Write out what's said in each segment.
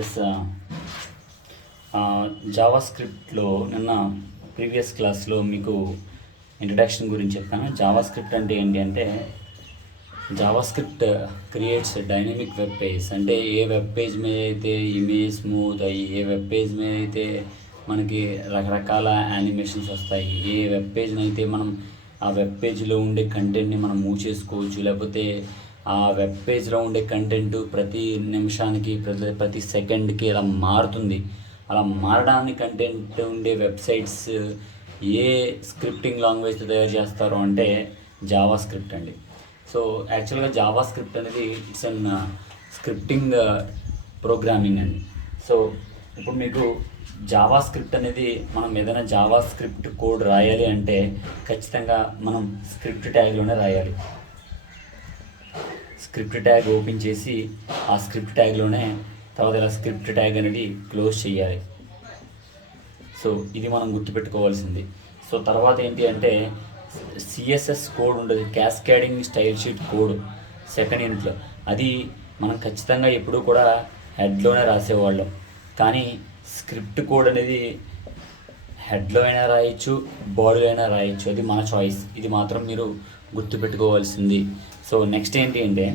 Yes, Java స్క్రిప్ట్లో నిన్న previous క్లాస్లో మీకు ఇంట్రడక్షన్ గురించి చెప్పాను. జావా స్క్రిప్ట్ అంటే ఏంటి అంటే, Java script creates dynamic web page. అంటే ఏ వెబ్ పేజ్ మీద అయితే ఇమేజ్ స్మూత్ అయ్యి, ఏ వెబ్ పేజ్ మీద అయితే మనకి రకరకాల యానిమేషన్స్ వస్తాయి, ఏ వెబ్ పేజ్ని అయితే మనం ఆ వెబ్ పేజ్లో ఉండే కంటెంట్ని మనం మూవ్ చేసుకోవచ్చు, లేకపోతే ఆ వెబ్ పేజ్లో ఉండే కంటెంట్ ప్రతి నిమిషానికి ప్రతి సెకండ్కి అలా మారుతుంది. అలా మారడానికి కంటెంట్ ఉండే వెబ్సైట్స్ ఏ స్క్రిప్టింగ్ లాంగ్వేజ్తో తయారు చేస్తారు అంటే జావా స్క్రిప్ట్ అండి. సో యాక్చువల్గా జావా స్క్రిప్ట్ అనేది ఇట్స్ అన్ స్క్రిప్టింగ్ ప్రోగ్రామింగ్ అండి. సో ఇప్పుడు మీకు జావా స్క్రిప్ట్ అనేది, మనం ఏదైనా జావా స్క్రిప్ట్ కోడ్ రాయాలి అంటే ఖచ్చితంగా మనం స్క్రిప్ట్ ట్యాగ్లోనే రాయాలి. స్క్రిప్ట్ ట్యాగ్ ఓపెన్ చేసి ఆ స్క్రిప్ట్ ట్యాగ్లోనే తర్వాత ఇలా స్క్రిప్ట్ ట్యాగ్ అనేది క్లోజ్ చేయాలి. సో ఇది మనం గుర్తుపెట్టుకోవాల్సింది. సో తర్వాత ఏంటి అంటే సిఎస్ఎస్ కోడ్ ఉండదు, cascading style sheet code second యూనిట్లో. అది మనం ఖచ్చితంగా ఎప్పుడూ కూడా హెడ్లోనే రాసేవాళ్ళం. కానీ స్క్రిప్ట్ కోడ్ అనేది హెడ్లో అయినా రాయొచ్చు, బాడీలో అయినా రాయొచ్చు, అది మన చాయిస్. ఇది మాత్రం మీరు గుర్తుపెట్టుకోవాల్సింది. సో నెక్స్ట్ ఏంటి అంటే,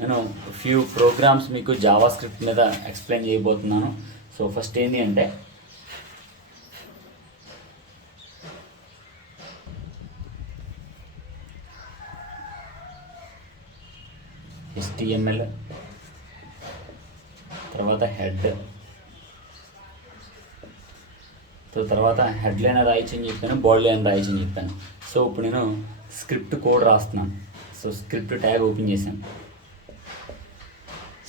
నేను ఫ్యూ ప్రోగ్రామ్స్ మీకు జావా స్క్రిప్ట్ మీద ఎక్స్ప్లెయిన్ చేయబోతున్నాను. సో ఫస్ట్ ఏంటి అంటే, HTML, తర్వాత హెడ్, తర్వాత హెడ్ లైన్ రాయొచ్చు అని చెప్పాను, బాడీ లైన్ రాయొచ్చు అని చెప్పాను. సో ఇప్పుడు నేను స్క్రిప్ట్ కోడ్ రాస్తున్నాను. సో స్క్రిప్ట్ ట్యాగ్ ఓపెన్ చేశాను.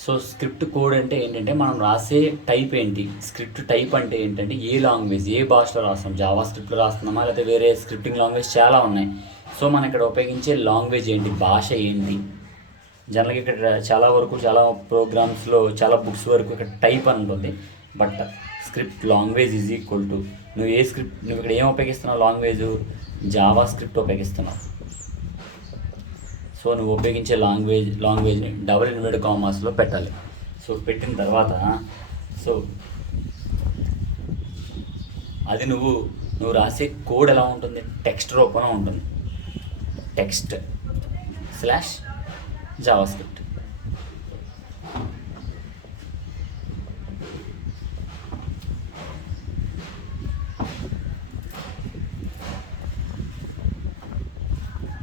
సో స్క్రిప్ట్ కోడ్ అంటే ఏంటంటే, మనం రాసే టైప్ ఏంటి, స్క్రిప్ట్ టైప్ అంటే ఏంటంటే ఏ లాంగ్వేజ్, ఏ భాషలో రాస్తాం, జావా స్క్రిప్ట్లో రాస్తున్నామా లేకపోతే వేరే స్క్రిప్టింగ్ లాంగ్వేజ్ చాలా ఉన్నాయి. సో మనం ఇక్కడ ఉపయోగించే లాంగ్వేజ్ ఏంటి, భాష ఏంటి. జనరల్గా ఇక్కడ చాలా వరకు చాలా ప్రోగ్రామ్స్లో చాలా బుక్స్ వరకు ఇక్కడ టైప్ అని ఉంటుంది. But script language is equal to నువ్వు ఇక్కడ ఏం ఉపయోగిస్తున్నావు, జావా స్క్రిప్ట్ ఉపయోగిస్తున్నావు. సో నువ్వు ఉపయోగించే లాంగ్వేజ్ని డబుల్ ఇన్వర్టెడ్ కామాస్లో పెట్టాలి. సో పెట్టిన తర్వాత సో అది నువ్వు రాసే కోడ్ ఎలా ఉంటుంది, టెక్స్ట్ రూపంలో ఉంటుంది. Text / Java script.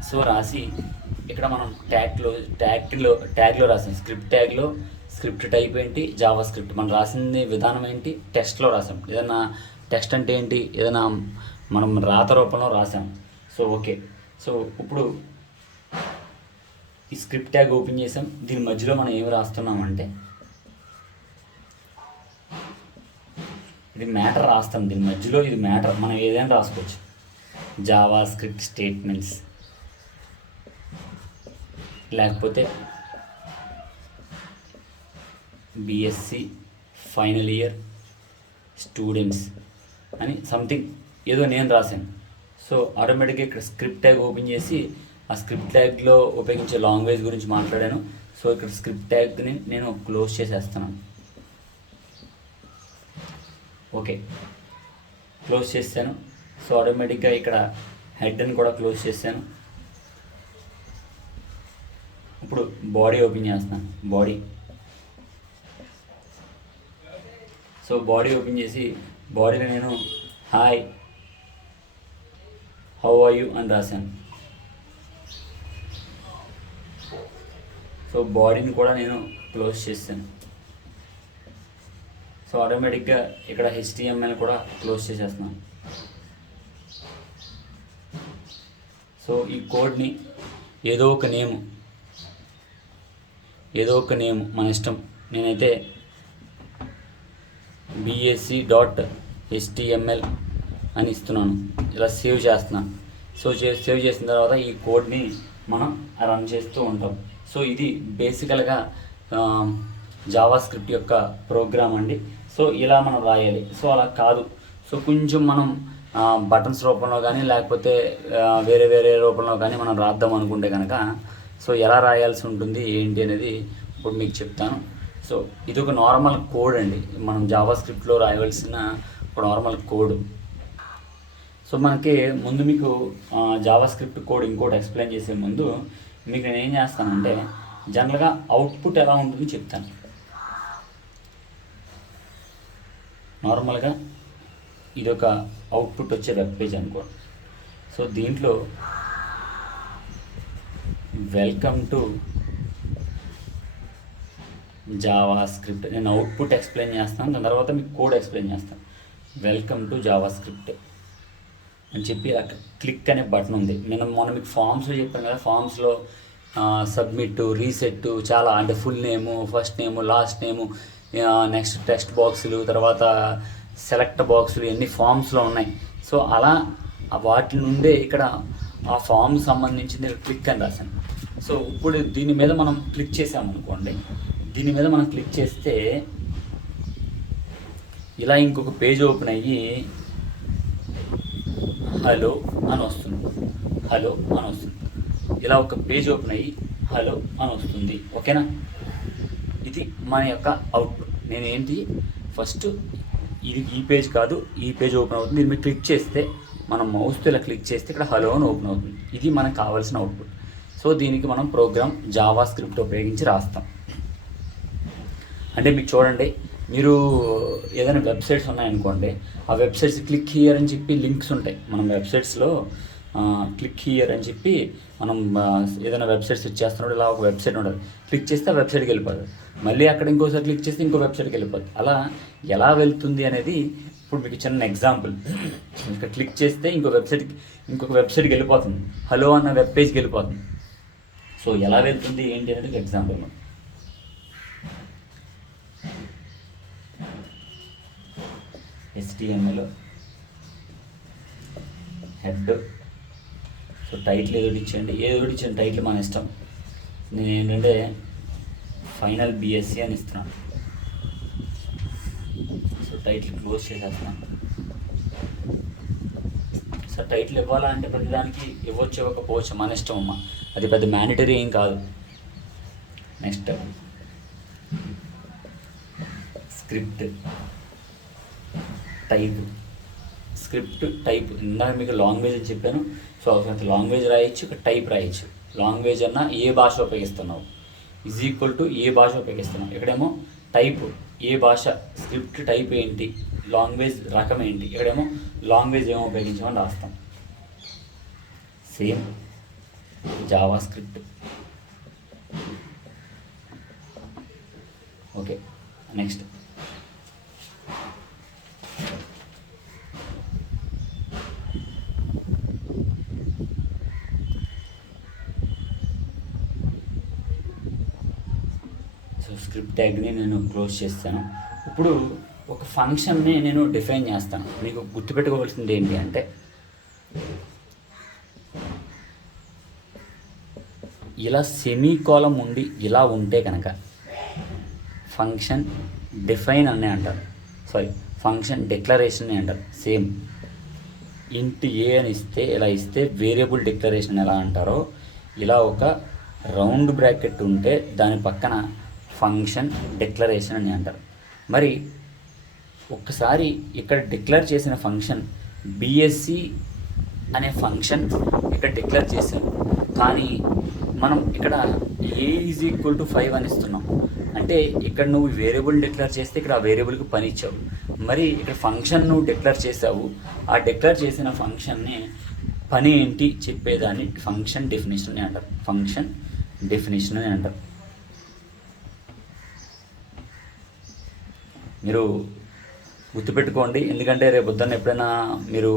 సో రాసి ఇక్కడ మనం ట్యాగ్లో రాసాం. స్క్రిప్ట్ ట్యాగ్లో స్క్రిప్ట్ టైప్ ఏంటి, జావా స్క్రిప్ట్. మనం రాసింది విధానం ఏంటి, టెక్స్ట్లో రాసాం. ఏదైనా టెక్స్ట్ అంటే ఏంటి, ఏదైనా మనం రాత రూపంలో రాసాం. So okay. సో ఇప్పుడు ఈ స్క్రిప్ట్ ట్యాగ్ ఓపెన్ చేసాం. దీని మధ్యలో మనం ఏమి రాస్తున్నామంటే, ఇది మ్యాటర్ రాస్తాం. దీని మధ్యలో ఇది మ్యాటర్, మనం ఏదైనా రాసుకోవచ్చు. జావా స్క్రిప్ట్ స్టేట్మెంట్స్, లేకపోతే బీఎస్సీ ఫైనల్ ఇయర్ స్టూడెంట్స్ అని సంథింగ్ ఏదో నేను రాశాను. సో ఆటోమేటిక్గా ఇక్కడ స్క్రిప్ట్ ట్యాగ్ ఓపెన్ చేసి ఆ స్క్రిప్ట్ ట్యాగ్లో ఉపయోగించే లాంగ్వేజ్ గురించి మాట్లాడాను. సో ఇక్కడ స్క్రిప్ట్ ట్యాగ్ని నేను క్లోజ్ చేసేస్తాను. ఓకే, క్లోజ్ చేశాను. సో ఆటోమేటిక్గా ఇక్కడ హెడ్ని కూడా క్లోజ్ చేశాను. ఇప్పుడు బాడీ ఓపెన్ చేస్తాను. సో బాడీ ఓపెన్ చేసి బాడీలో నేను హాయ్ హౌ ఆర్ యూ అని రాశాను. సో బాడీని కూడా నేను క్లోజ్ చేశాను. సో ఆటోమేటిక్గా ఇక్కడ HTML కూడా క్లోజ్ చేసేస్తున్నాను. సో ఈ కోడ్ని ఏదో ఒక నేమ్ మన ఇష్టం. నేనైతే BSc.html అని ఇస్తున్నాను. ఇలా సేవ్ చేస్తున్నాను. సో సేవ్ చేసిన తర్వాత ఈ కోడ్ని మనం రన్ చేస్తూ ఉంటాం. సో ఇది బేసికల్గా జావా స్క్రిప్ట్ యొక్క ప్రోగ్రామ్ అండి. సో ఇలా మనం రాయాలి. సో అలా కాదు. సో కొంచెం మనం బటన్స్ రూపంలో కానీ లేకపోతే వేరే వేరే రూపంలో కానీ మనం రాద్దాం అనుకుంటే కనుక సో ఎలా రాయాల్సి ఉంటుంది ఏంటి అనేది ఇప్పుడు మీకు చెప్తాను. సో ఇది ఒక నార్మల్ కోడ్ అండి, మనం జావా స్క్రిప్ట్లో రాయవలసిన ఒక నార్మల్ కోడ్. సో మనకి ముందు మీకు జావా స్క్రిప్ట్ కోడ్ ఇంకోటి ఎక్స్ప్లెయిన్ చేసే ముందు మీకు నేను ఏం చేస్తానంటే జనరల్గా అవుట్పుట్ ఎలా ఉంటుందో చెప్తాను. నార్మల్గా ఇది ఒక అవుట్పుట్ వచ్చే వెబ్ పేజ్ అనుకోండి. సో దీంట్లో వెల్కమ్ టు జావా స్క్రిప్ట్, నేను అవుట్పుట్ ఎక్స్ప్లెయిన్ చేస్తాను, దాని తర్వాత మీకు కోడ్ ఎక్స్ప్లెయిన్ చేస్తాను. వెల్కమ్ టు జావా స్క్రిప్ట్ అని చెప్పి అక్కడ క్లిక్ అనే బటన్ ఉంది. నేను మొన్న మీకు ఫామ్స్లో చెప్పాను కదా, ఫామ్స్లో సబ్మిట్, రీసెట్, చాలా అంటే ఫుల్ నేము, ఫస్ట్ నేము, లాస్ట్ నేము, నెక్స్ట్ టెక్స్ట్ బాక్సులు, తర్వాత సెలెక్ట్ బాక్సులు, ఎన్ని ఫామ్స్లో ఉన్నాయి. సో అలా వాటి నుండే ఇక్కడ ఆ ఫామ్ సంబంధించింది క్లిక్ అని రాశాను. సో ఇప్పుడు దీని మీద మనం క్లిక్ చేసామనుకోండి, దీని మీద మనం క్లిక్ చేస్తే ఇలా ఇంకొక పేజ్ ఓపెన్ అయ్యి హలో అని వస్తుంది, హలో అని వస్తుంది. ఇలా ఒక పేజ్ ఓపెన్ అయ్యి హలో అని వస్తుంది. ఓకేనా, ఇది మన యొక్క అవుట్పుట్. నేను ఏంటి ఫస్ట్ ఇది ఈ పేజ్ కాదు, ఈ పేజ్ ఓపెన్ అవుతుంది. దీన్ని మీరు క్లిక్ చేస్తే మనం మౌస్తో ఇలా క్లిక్ చేస్తే ఇక్కడ హలో అని ఓపెన్ అవుతుంది. ఇది మనకు కావాల్సిన అవుట్పుట్. సో దీనికి మనం ప్రోగ్రామ్ జావా స్క్రిప్ట్ ఉపయోగించి రాస్తాం. అంటే మీకు చూడండి, మీరు ఏదైనా వెబ్సైట్స్ ఉన్నాయనుకోండి, ఆ వెబ్సైట్స్ క్లిక్ హియర్ అని చెప్పి లింక్స్ ఉంటాయి. మనం వెబ్సైట్స్లో క్లిక్ హియర్ అని చెప్పి మనం ఏదైనా వెబ్సైట్స్ ఇచ్చేస్తున్నప్పుడు ఇలా ఒక వెబ్సైట్ ఉంటుంది, క్లిక్ చేస్తే ఆ వెబ్సైట్కి వెళ్ళిపోతుంది. మళ్ళీ అక్కడ ఇంకోసారి క్లిక్ చేస్తే ఇంకో వెబ్సైట్కి వెళ్ళిపోతుంది. అలా ఎలా వెళ్తుంది అనేది ఇప్పుడు మీకు చిన్న ఎగ్జాంపుల్. ఇక్కడ క్లిక్ చేస్తే ఇంకొక వెబ్సైట్కి వెళ్ళిపోతుంది, హలో అన్న వెబ్ పేజ్కి వెళ్ళిపోతుంది. సో ఎలా వెళ్తుంది ఏంటి అనేది example. HTML head, so title ఏదో ఇచ్చేయండి, ఏదో ఇచ్చేయండి, టైటిల్ మన ఇష్టం. నేను ఏంటంటే ఫైనల్ BSc అని ఇస్తున్నాను. సో టైటిల్ క్లోజ్ చేసేస్తున్నాను. సో టైటిల్ ఇవ్వాలా అంటే ప్రతిదానికి ఇవ్వచ్చు, ఇవ్వకపోవచ్చు, మన ఇష్టం అమ్మ, అది పెద్ద మ్యాండటరీ ఏం కాదు. Next script type, script type ఇందాక మీకు లాంగ్వేజ్ అని చెప్పాను. సో అవసరం లాంగ్వేజ్ రాయొచ్చు, ఇక్కడ టైప్ రాయొచ్చు. లాంగ్వేజ్ అన్నా ఏ భాష ఉపయోగిస్తున్నావు ఈజ్ ఈక్వల్ టు ఏ భాష ఉపయోగిస్తున్నావు. ఇక్కడేమో టైప్ ఏ భాష, స్క్రిప్ట్ టైప్ ఏంటి, లాంగ్వేజ్ రకం ఏంటి, ఇక్కడేమో లాంగ్వేజ్ ఏమో ఉపయోగించామని రాస్తాం. Same JavaScript. Okay, next script ట్యాగ్ని నేను క్లోజ్ చేస్తాను. ఇప్పుడు ఒక ఫంక్షన్ని నేను డిఫైన్ చేస్తాను. మీకు గుర్తుపెట్టుకోవాల్సింది ఏంటి అంటే ఇలా సెమీకోలం ఉండి ఇలా ఉంటే కనుక ఫంక్షన్ డిఫైన్ అని అంటారు, ఫంక్షన్ డిక్లరేషన్ అని అంటారు. సేమ్ ఇంట్ ఏ అని ఇస్తే ఇలా ఇస్తే వేరియబుల్ డిక్లరేషన్ ఎలా అంటారో ఇలా ఒక రౌండ్ బ్రాకెట్ ఉంటే దాని పక్కన ఫంక్షన్ డిక్లరేషన్ అని అంటారు. మరి ఒక్కసారి ఇక్కడ డిక్లేర్ చేసిన ఫంక్షన్ BSc అనే ఫంక్షన్ ఇక్కడ డిక్లేర్ చేశాను, కానీ మనం ఇక్కడ a = 5 అని ఇస్తున్నాం. అంటే ఇక్కడ నువ్వు వేరియబుల్ డిక్లేర్ చేస్తే ఇక్కడ ఆ వేరియబుల్కి పని ఇచ్చావు. మరి ఇక్కడ ఫంక్షన్ నువ్వు డిక్లేర్ చేసావు, ఆ డిక్లేర్ చేసిన ఫంక్షన్ని పని ఏంటి చెప్పేదాన్ని ఫంక్షన్ డెఫినేషన్ అని అంటారు. ఫంక్షన్ డెఫినేషన్ అని అంటారు. మీరు గుర్తుపెట్టుకోండి, ఎందుకంటే రేపు పొద్దున్న ఎప్పుడైనా మీరు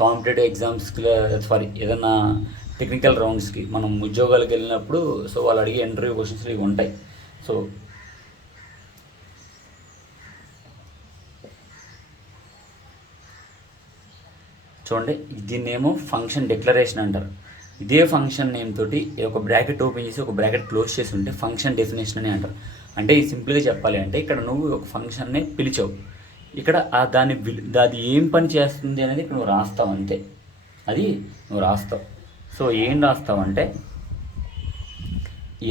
కాంపిటేటివ్ ఎగ్జామ్స్కి ఏదైనా టెక్నికల్ రౌండ్స్కి మనం ఉద్యోగాలకు వెళ్ళినప్పుడు సో వాళ్ళు అడిగే ఇంటర్వ్యూ క్వశ్చన్స్ ఇవి ఉంటాయి. సో చూడండి, దీన్నేమో ఫంక్షన్ డిక్లరేషన్ అంటారు. ఇదే ఫంక్షన్ నేమ్ తోటి ఒక బ్రాకెట్ ఓపెన్ చేసి ఒక బ్రాకెట్ క్లోజ్ చేసి ఉంటే ఫంక్షన్ డెఫినేషన్ అని అంటారు. అంటే సింపుల్గా చెప్పాలి అంటే ఇక్కడ నువ్వు ఒక ఫంక్షన్ని పిలిచావు, ఇక్కడ అది ఏం పని చేస్తుంది అనేది ఇక్కడ నువ్వు రాస్తావు అంతే. అది నువ్వు రాస్తావు. సో ఏం రాస్తావు అంటే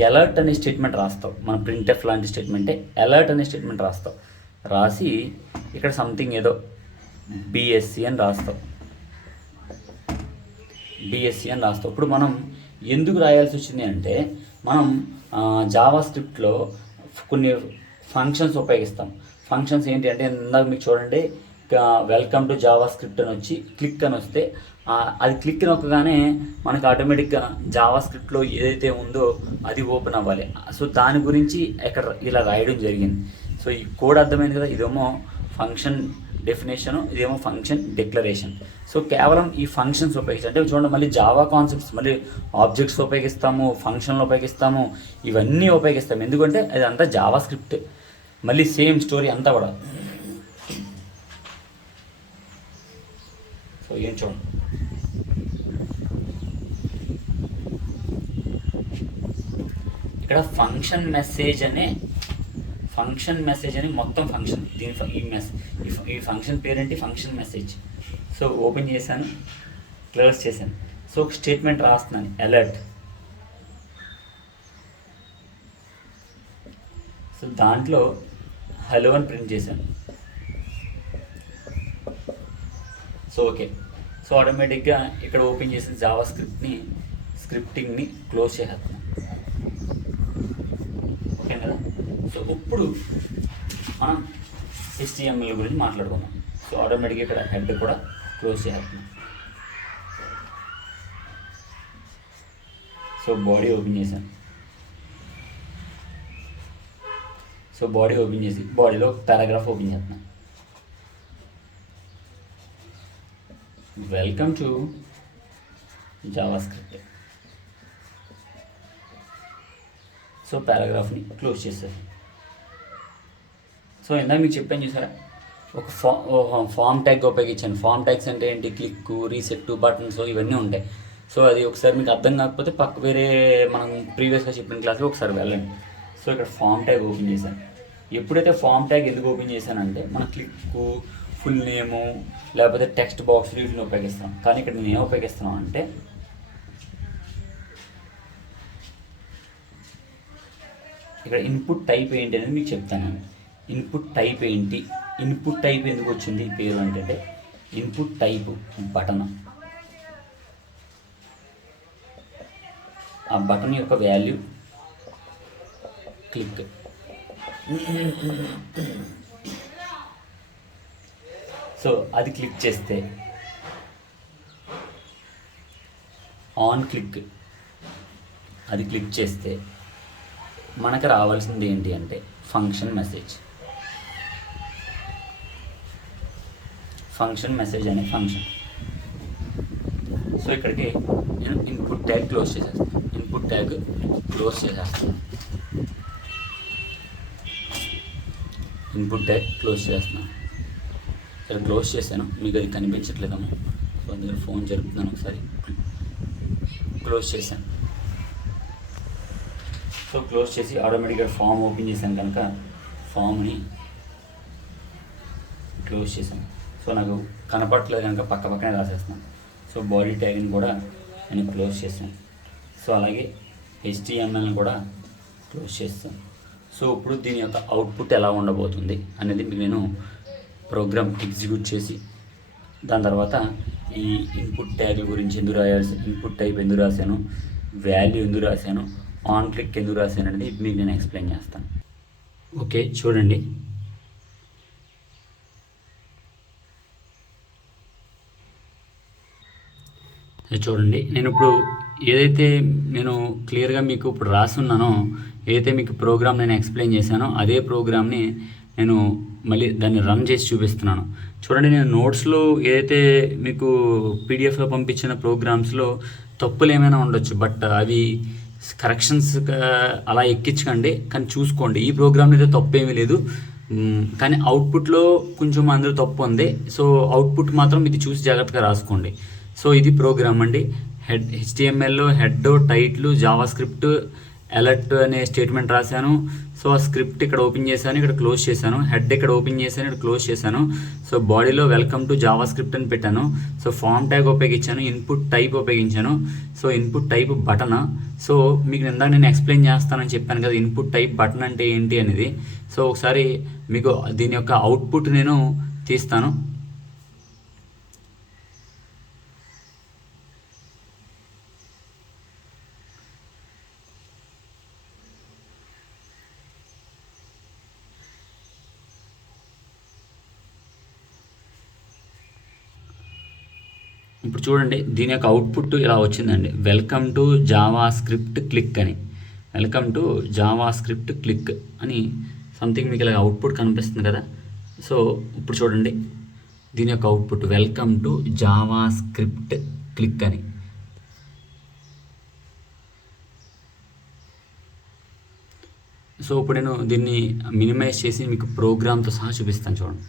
అలర్ట్ అనే స్టేట్మెంట్ రాస్తావు. మన ప్రింట్ఎఫ్ లాంటి స్టేట్మెంటే అలర్ట్ అనే స్టేట్మెంట్ రాస్తావు. రాసి ఇక్కడ సంథింగ్ ఏదో బిఎస్సి అని రాస్తావు. బిఎస్సి అని రాస్తావు. ఇప్పుడు మనం ఎందుకు రాయాల్సి వచ్చింది అంటే మనం జావా స్క్రిప్ట్లో కొన్ని ఫంక్షన్స్ ఉపయోగిస్తాం. ఫంక్షన్స్ ఏంటి అంటే ఇందాక మీకు చూడండి, వెల్కమ్ టు జావా స్క్రిప్ట్ అని వచ్చి క్లిక్ అని వస్తే అది క్లిక్ నొక్కగానే మనకు ఆటోమేటిక్గా జావా స్క్రిప్ట్లో ఏదైతే ఉందో అది ఓపెన్ అవ్వాలి. సో దాని గురించి ఇక్కడ ఇలా రాయడం జరిగింది. సో ఈ కోడ్ అర్థమైంది కదా. ఇదేమో ఫంక్షన్ డెఫినేషను, ఇదేమో ఫంక్షన్ డిక్లరేషన్. సో కేవలం ఈ ఫంక్షన్స్ ఉపయోగిస్తాం అంటే చూడండి, మళ్ళీ జావా కాన్సెప్ట్స్, మళ్ళీ ఆబ్జెక్ట్స్ ఉపయోగిస్తాము, ఫంక్షన్లు ఉపయోగిస్తాము, ఇవన్నీ ఉపయోగిస్తాము. ఎందుకంటే అది అంతా జావా స్క్రిప్ట్. మళ్ళీ సేమ్ స్టోరీ అంతా కూడా. సో ఏం చూడండి, ఇక్కడ ఫంక్షన్ మెసేజ్ అని మొత్తం ఫంక్షన్. ఈ ఫంక్షన్ పేరేంటి? Function message. సో ఓపెన్ చేశాను, క్లోజ్ చేశాను. సో ఒక స్టేట్మెంట్ రాస్తున్నాను, అలర్ట్. సో దాంట్లో హలో అని ప్రింట్ చేశాను. So okay. సో ఆటోమేటిక్గా ఇక్కడ ఓపెన్ చేసిన జావా స్క్రిప్టింగ్ని క్లోజ్ చేసేస్తున్నాను. ఓకే కదా. సో ఇప్పుడు మనం HTML గురించి మాట్లాడుకుందాం. సో ఆటోమేటిక్గా ఇక్కడ హెడ్ కూడా క్లోజ్ చేస్తున్నాం. సో బాడీ ఓపెన్ చేశాను. సో బాడీ ఓపెన్ చేసి బాడీలో పారాగ్రాఫ్ ఓపెన్ చేస్తున్నాను. Welcome to JavaScript. So పారాగ్రాఫ్ని క్లోజ్ చేశారు. సో ఇందాక మీకు చెప్పాను చూసారా, ఒక ఫామ్ ట్యాగ్ ఉపయోగించాను. ఫామ్ ట్యాగ్స్ అంటే ఏంటి? క్లిక్, రీసెట్, బటన్స్ ఇవన్నీ ఉంటాయి. సో అది ఒకసారి మీకు అర్థం కాకపోతే వేరే మనం ప్రీవియస్గా చెప్పిన క్లాస్లో ఒకసారి వెళ్ళండి. సో ఇక్కడ ఫామ్ ట్యాగ్ ఓపెన్ చేశాను. ఎప్పుడైతే ఫామ్ ట్యాగ్ ఎందుకు ఓపెన్ చేశానంటే మన క్లిక్, ఫుల్ నేము, లేకపోతే టెక్స్ట్ బాక్స్ వీటిని ఉపయోగిస్తాం. కానీ ఇక్కడ నేను ఏం ఉపయోగిస్తున్నాను అంటే ఇక్కడ ఇన్పుట్ టైప్ ఏంటి అనేది మీకు చెప్తాను. ఇన్పుట్ టైప్ ఏంటి, ఇన్పుట్ టైప్ ఎందుకు వచ్చింది పేరు అంటే ఇన్పుట్ టైప్ బటన్. ఆ బటన్ యొక్క వాల్యూ క్లిక్. సో అది క్లిక్ చేస్తే ఆన్ క్లిక్, అది క్లిక్ చేస్తే మనకు రావాల్సింది ఏంటి అంటే ఫంక్షన్ మెసేజ్. ఫంక్షన్ మెసేజ్ అనే ఫంక్షన్. సో ఇక్కడికి నేను ఇన్పుట్ ట్యాగ్ క్లోజ్ చేసేస్తాను. ఇన్పుట్ ట్యాగ్ క్లోజ్ చేసేస్తాను. ఇన్పుట్ ట్యాగ్ క్లోజ్ చేస్తున్నాను. ఇక్కడ క్లోజ్ చేశాను. మీకు అది కనిపించట్లేదమ్మా. సో అందుకని ఫోన్ జరుపుతున్నాను. ఒకసారి క్లోజ్ చేశాను. సో క్లోజ్ చేసి ఆటోమేటిక్గా ఫామ్ ఓపెన్ చేశాను కనుక ఫామ్ని క్లోజ్ చేశాను. సో నాకు కనపడట్లేదు కనుక పక్కనే రాసేస్తున్నాను. సో బాడీ ట్యాగ్ని కూడా నేను క్లోజ్ చేశాను. సో అలాగే HTMLని కూడా క్లోజ్ చేస్తాను. సో ఇప్పుడు దీని యొక్క అవుట్పుట్ ఎలా ఉండబోతుంది అనేది మీకు నేను ప్రోగ్రామ్ ఎగ్జిక్యూట్ చేసి దాని తర్వాత ఈ ఇన్పుట్ ట్యాగ్ గురించి ఎందుకు రాయాల్సి, ఇన్పుట్ టైప్ ఎందుకు రాశాను, వాల్యూ ఎందుకు రాశాను, ఆన్ క్లిక్ ఎందుకు రాశాను అనేది మీకు నేను ఎక్స్ప్లెయిన్ చేస్తాను. ఓకే చూడండి, చూడండి నేను ఇప్పుడు ఏదైతే నేను క్లియర్గా మీకు ఇప్పుడు రాసున్నానో, ఏదైతే మీకు ప్రోగ్రామ్ నేను ఎక్స్ప్లెయిన్ చేశానో అదే ప్రోగ్రామ్ని నేను మళ్ళీ దాన్ని రన్ చేసి చూపిస్తున్నాను. చూడండి, నేను నోట్స్లో ఏదైతే మీకు పీడిఎఫ్లో పంపించిన ప్రోగ్రామ్స్లో తప్పులు ఏమైనా ఉండొచ్చు, బట్ అవి కరెక్షన్స్ అలా ఎక్కించకండి, కానీ చూసుకోండి. ఈ ప్రోగ్రామ్లో అయితే తప్పు ఏమీ లేదు, కానీ అవుట్పుట్లో కొంచెం అందులో తప్పు ఉంది. సో అవుట్పుట్ మాత్రం ఇది చూసి జాగ్రత్తగా రాసుకోండి. సో ఇది ప్రోగ్రామ్ అండి. HTMLలో head, title, JavaScript, alert అనే స్టేట్మెంట్ రాశాను. సో ఆ స్క్రిప్ట్ ఇక్కడ ఓపెన్ చేశాను, ఇక్కడ క్లోజ్ చేశాను. హెడ్ ఇక్కడ ఓపెన్ చేశాను, ఇక్కడ క్లోజ్ చేశాను. సో బాడీలో వెల్కమ్ టు జావా స్క్రిప్ట్ అని పెట్టాను. సో ఫామ్ ట్యాగ్ ఉపయోగించాను, ఇన్పుట్ టైప్ ఉపయోగించాను. So input type button. So మీకు ఇందాక నేను ఎక్స్ప్లెయిన్ చేస్తానని చెప్పాను కదా ఇన్పుట్ టైప్ బటన్ అంటే ఏంటి అనేది. సో ఒకసారి మీకు దీని యొక్క అవుట్పుట్ నేను తీస్తాను. ఇప్పుడు చూడండి దీని యొక్క అవుట్పుట్ ఇలా వచ్చిందండి. Welcome to JavaScript click అని, welcome to JavaScript click అని సంథింగ్ మీకు ఇలా అవుట్పుట్ కనిపిస్తుంది కదా. సో ఇప్పుడు చూడండి దీని యొక్క output welcome to JavaScript click అని. సో ఇప్పుడు నేను దీన్ని మినిమైజ్ చేసి మీకు ప్రోగ్రామ్తో సహా చూపిస్తాను చూడండి.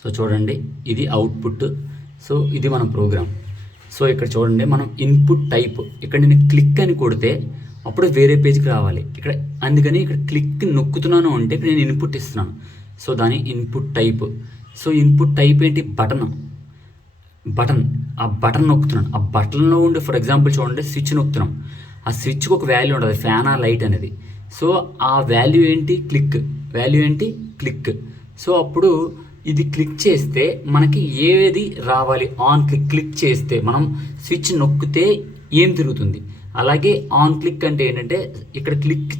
సో చూడండి ఇది అవుట్పుట్. సో ఇది మన ప్రోగ్రామ్. సో ఇక్కడ చూడండి మనం ఇన్పుట్ టైప్, ఇక్కడ నేను క్లిక్ అని కొడితే అప్పుడు వేరే పేజ్కి రావాలి ఇక్కడ, అందుకని ఇక్కడ క్లిక్ నొక్కుతున్నాను అంటే ఇక్కడ నేను ఇన్పుట్ ఇస్తున్నాను. సో దాని input type. So input type ఏంటి? బటన్. ఆ బటన్ నొక్కుతున్నాను. ఆ బటన్లో ఉండే ఫర్ ఎగ్జాంపుల్ చూడండి స్విచ్ నొక్కుతున్నాం. ఆ స్విచ్కి ఒక వాల్యూ ఉంటుంది, ఫ్యాన్ ఆ లైట్ అనేది. సో ఆ వాల్యూ ఏంటి? క్లిక్. సో అప్పుడు ఇది క్లిక్ చేస్తే మనకి ఏది రావాలి? ఆన్ క్లిక్ చేస్తే మనం స్విచ్ నొక్కితే ఏం తిరుగుతుంది. అలాగే ఆన్ క్లిక్ అంటే ఏంటంటే ఇక్కడ క్లిక్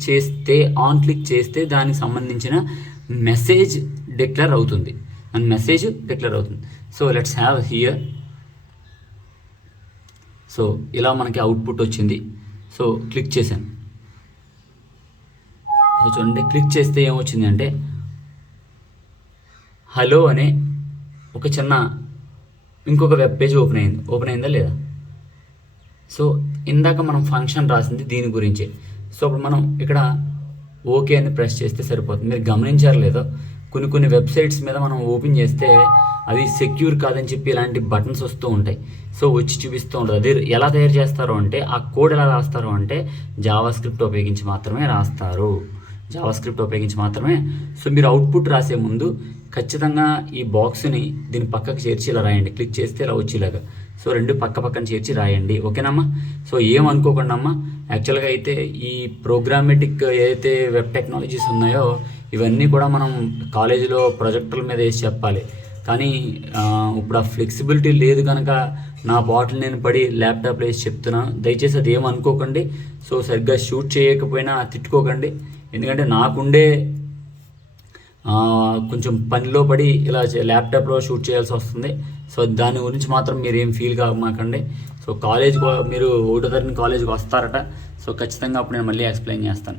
చేస్తే దానికి సంబంధించిన మెసేజ్ డిక్లేర్ అవుతుంది. So let's have here. So ఇలా మనకి అవుట్పుట్ వచ్చింది. సో క్లిక్ చేశాను. సో చూడండి క్లిక్ చేస్తే ఏమొచ్చింది అంటే హలో అనే ఒక చిన్న ఇంకొక వెబ్ పేజ్ ఓపెన్ అయిందా లేదా? సో ఇందాక మనం ఫంక్షన్ రాసింది దీని గురించి. సో అప్పుడు మనం ఇక్కడ ఓకే అని ప్రెస్ చేస్తే సరిపోతుంది. మీరు గమనించారు లేదో కొన్ని వెబ్సైట్స్ మీద మనం ఓపెన్ చేస్తే అవి సెక్యూర్ కాదని చెప్పి ఇలాంటి బటన్స్ వస్తూ ఉంటాయి. సో వచ్చి చూపిస్తూ ఉంటుంది. అది ఎలా తయారు చేస్తారో అంటే ఆ కోడ్ ఎలా రాస్తారో అంటే జావా స్క్రిప్ట్ ఉపయోగించి మాత్రమే రాస్తారు. సో మీరు అవుట్పుట్ రాసే ముందు ఖచ్చితంగా ఈ బాక్స్ని దీని పక్కకు చేర్చి ఇలా రాయండి. క్లిక్ చేస్తే ఇలా వచ్చేలాగా. సో రెండు పక్కన చేర్చి రాయండి. ఓకేనమ్మా? సో ఏమనుకోకుండా అమ్మా, యాక్చువల్గా అయితే ఈ ప్రోగ్రామెటిక్ ఏదైతే వెబ్ టెక్నాలజీస్ ఉన్నాయో ఇవన్నీ కూడా మనం కాలేజీలో ప్రొజెక్టర్ల మీద వేసి చెప్పాలి. కానీ ఇప్పుడు ఆ ఫ్లెక్సిబిలిటీ లేదు కనుక నా బాటిల్ నేను పడి ల్యాప్టాప్లో వేసి చెప్తున్నాను. దయచేసి అది ఏమనుకోకండి. సో సరిగ్గా షూట్ చేయకపోయినా తిట్టుకోకండి. ఎందుకంటే నాకుండే కొంచెం పనిలో పడి ఇలా ల్యాప్టాప్లో షూట్ చేయాల్సి వస్తుంది. సో దాని గురించి మాత్రం మీరు ఏం ఫీల్ కామాకండి. సో మీరు 1వ తరగతి కాలేజీకి వస్తారట. సో ఖచ్చితంగా అప్పుడు నేను మళ్ళీ ఎక్స్ప్లెయిన్ చేస్తాను.